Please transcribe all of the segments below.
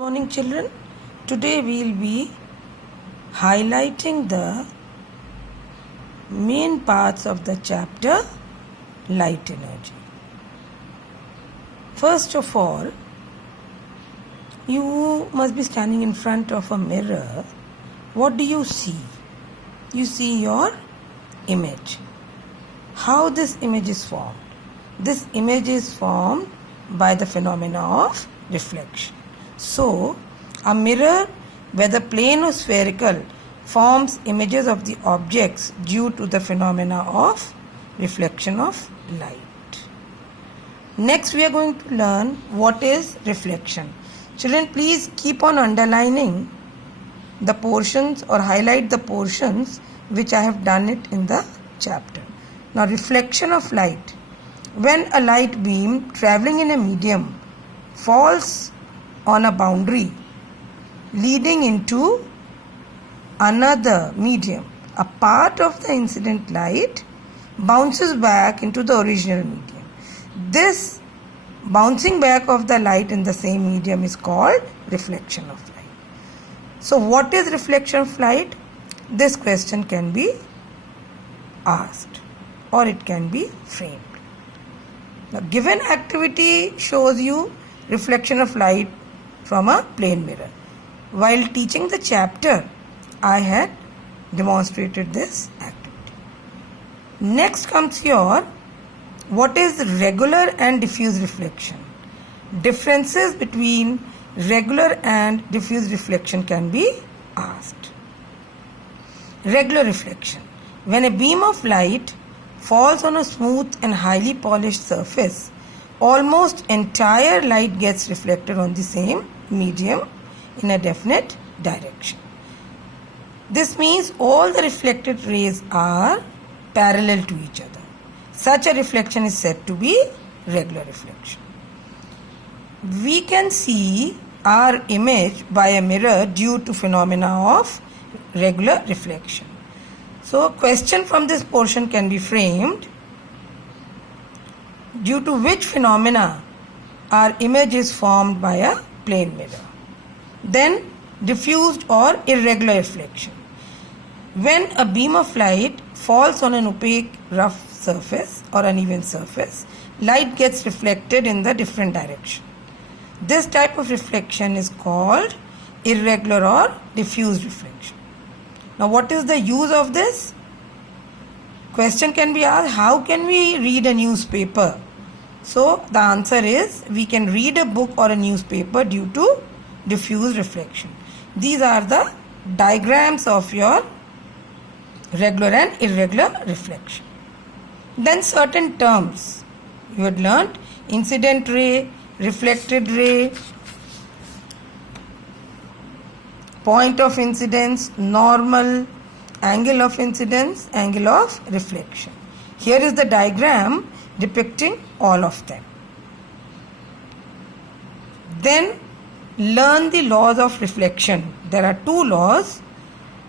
Morning children, today we will be highlighting the main parts of the chapter light energy. First of all, you must be standing in front of a mirror. What do you see? You see your image. How this image is formed? This image is formed by the phenomena of reflection. So, a mirror, whether plane or spherical, forms images of the objects due to the phenomena of reflection of light. Next, we are going to learn what is reflection. Children, please keep on underlining the portions or highlight the portions which I have done it in the chapter. Now, reflection of light. When a light beam traveling in a medium falls on a boundary leading into another medium, a part of the incident light bounces back into the original medium. This bouncing back of the light in the same medium is called reflection of light. So what is reflection of light? This question can be asked or it can be framed. The given activity shows you reflection of light from a plane mirror. While teaching the chapter, I had demonstrated this activity. Next comes your what is regular and diffuse reflection. Differences between regular and diffuse reflection can be asked. Regular reflection. When a beam of light falls on a smooth and highly polished surface, almost entire light gets reflected on the same medium in a definite direction. This means all the reflected rays are parallel to each other. Such a reflection is said to be regular reflection. We can see our image by a mirror due to phenomena of regular reflection. So, a question from this portion can be framed: due to which phenomena our image is formed by a plane mirror? Then, diffused or irregular reflection. When a beam of light falls on an opaque, rough surface or uneven surface, light gets reflected in the different direction. This type of reflection is called irregular or diffused reflection. Now, what is the use of this? Question can be asked, how can we read a newspaper? So, the answer is, we can read a book or a newspaper due to diffuse reflection. These are the diagrams of your regular and irregular reflection. Then certain terms you had learnt: incident ray, reflected ray, point of incidence, normal, angle of incidence, angle of reflection. Here is the diagram depicting all of them. Then learn the laws of reflection. There are two laws.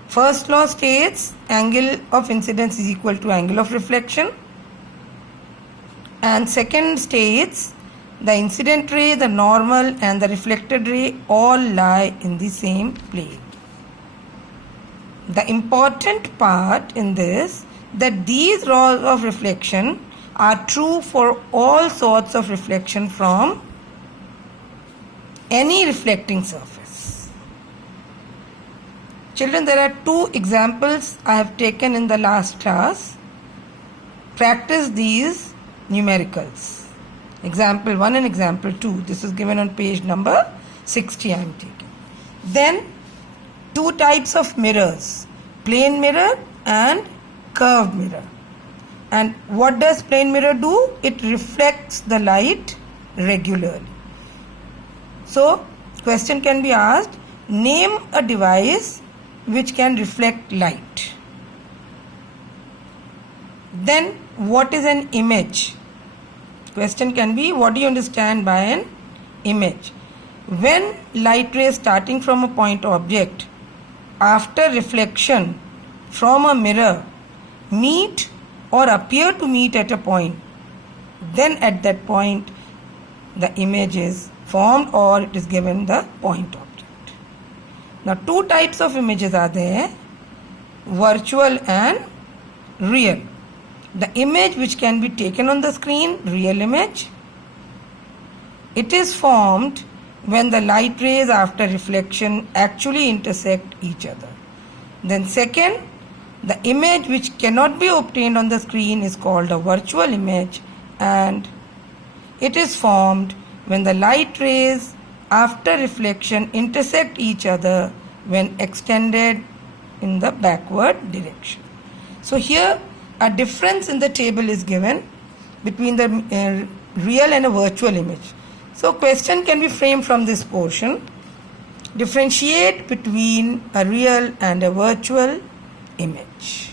First law states angle of incidence is equal to angle of reflection. And second states the incident ray, the normal and the reflected ray all lie in the same plane. The important part in this, that these laws of reflection are true for all sorts of reflection from any reflecting surface. Children, there are two examples I have taken in the last class. Practice these numericals. Example 1 and example 2. This is given on page number 60 I am taking. Then two types of mirrors, plane mirror and curved mirror. And what does plane mirror do? It reflects the light regularly. So, question can be asked, name a device which can reflect light. Then, what is an image? Question can be, what do you understand by an image? When light rays starting from a point object after reflection from a mirror meet or appear to meet at a point, then at that point the image is formed, or it is given the point object. Now two types of images are there, virtual and real. The image which can be taken on the screen, real image, it is formed when the light rays after reflection actually intersect each other. Then second, the image which cannot be obtained on the screen is called a virtual image, and it is formed when the light rays after reflection intersect each other when extended in the backward direction. So here a difference in the table is given between the real and a virtual image. So question can be framed from this portion. Differentiate between a real and a virtual image.